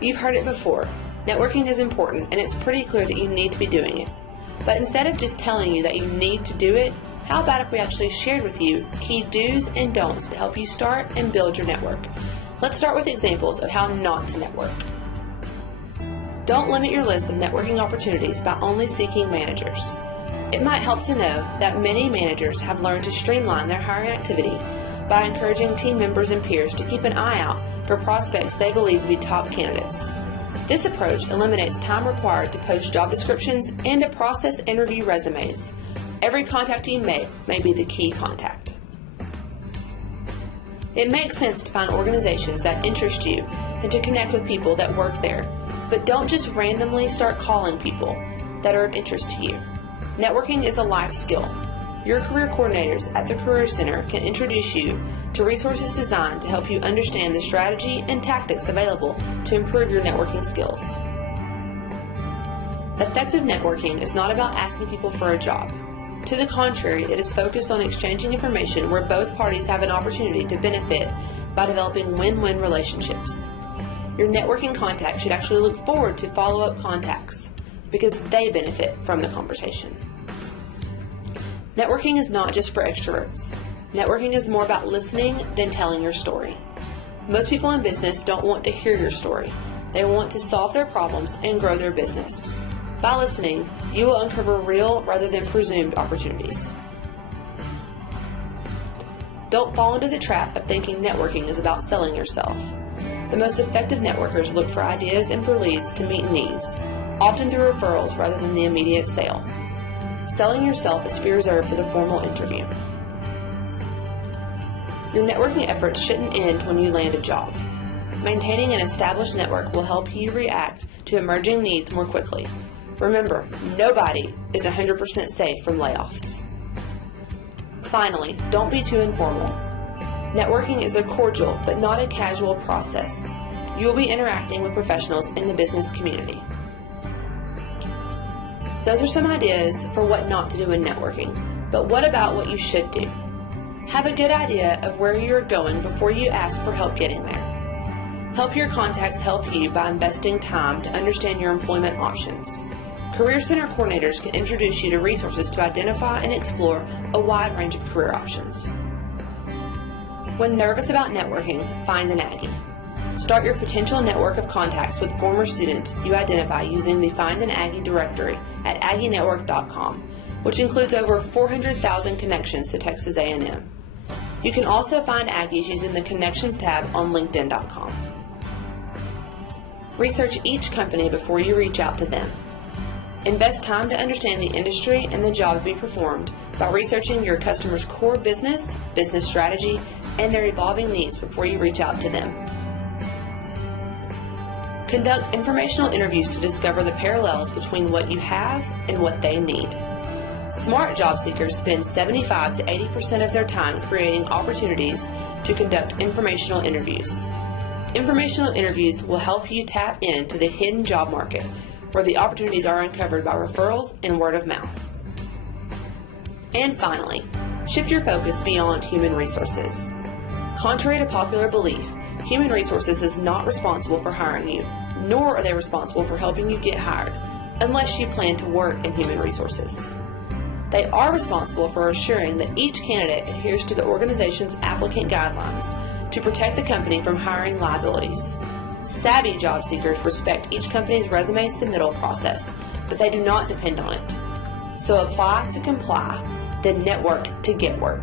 You've heard it before. Networking is important, and it's pretty clear that you need to be doing it. But instead of just telling you that you need to do it, how about if we actually shared with you key do's and don'ts to help you start and build your network? Let's start with examples of how not to network. Don't limit your list of networking opportunities by only seeking managers. It might help to know that many managers have learned to streamline their hiring activity by encouraging team members and peers to keep an eye out for prospects they believe to be top candidates. This approach eliminates time required to post job descriptions and to process interview resumes. Every contact you make may be the key contact. It makes sense to find organizations that interest you and to connect with people that work there, but don't just randomly start calling people that are of interest to you. Networking is a life skill. Your career coordinators at the Career Center can introduce you to resources designed to help you understand the strategy and tactics available to improve your networking skills. Effective networking is not about asking people for a job. To the contrary, it is focused on exchanging information where both parties have an opportunity to benefit by developing win-win relationships. Your networking contact should actually look forward to follow-up contacts because they benefit from the conversation. Networking is not just for extroverts. Networking is more about listening than telling your story. Most people in business don't want to hear your story. They want to solve their problems and grow their business. By listening, you will uncover real rather than presumed opportunities. Don't fall into the trap of thinking networking is about selling yourself. The most effective networkers look for ideas and for leads to meet needs, often through referrals rather than the immediate sale. Selling yourself is to be reserved for the formal interview. Your networking efforts shouldn't end when you land a job. Maintaining an established network will help you react to emerging needs more quickly. Remember, nobody is 100% safe from layoffs. Finally, don't be too informal. Networking is a cordial but not a casual process. You will be interacting with professionals in the business community. Those are some ideas for what not to do in networking, but what about what you should do? Have a good idea of where you're going before you ask for help getting there. Help your contacts help you by investing time to understand your employment options. Career Center coordinators can introduce you to resources to identify and explore a wide range of career options. When nervous about networking, find an Aggie. Start your potential network of contacts with former students you identify using the Find an Aggie directory at aggienetwork.com, which includes over 400,000 connections to Texas A&M. You can also find Aggies using the Connections tab on LinkedIn.com. Research each company before you reach out to them. Invest time to understand the industry and the job to be performed by researching your customer's core business strategy, and their evolving needs before you reach out to them. Conduct informational interviews to discover the parallels between what you have and what they need. Smart job seekers spend 75 to 80% of their time creating opportunities to conduct informational interviews. Informational interviews will help you tap into the hidden job market, where the opportunities are uncovered by referrals and word of mouth. And finally, shift your focus beyond human resources. Contrary to popular belief, human resources is not responsible for hiring you, nor are they responsible for helping you get hired, unless you plan to work in human resources. They are responsible for assuring that each candidate adheres to the organization's applicant guidelines to protect the company from hiring liabilities. Savvy job seekers respect each company's resume submittal process, but they do not depend on it. So apply to comply, then network to get work.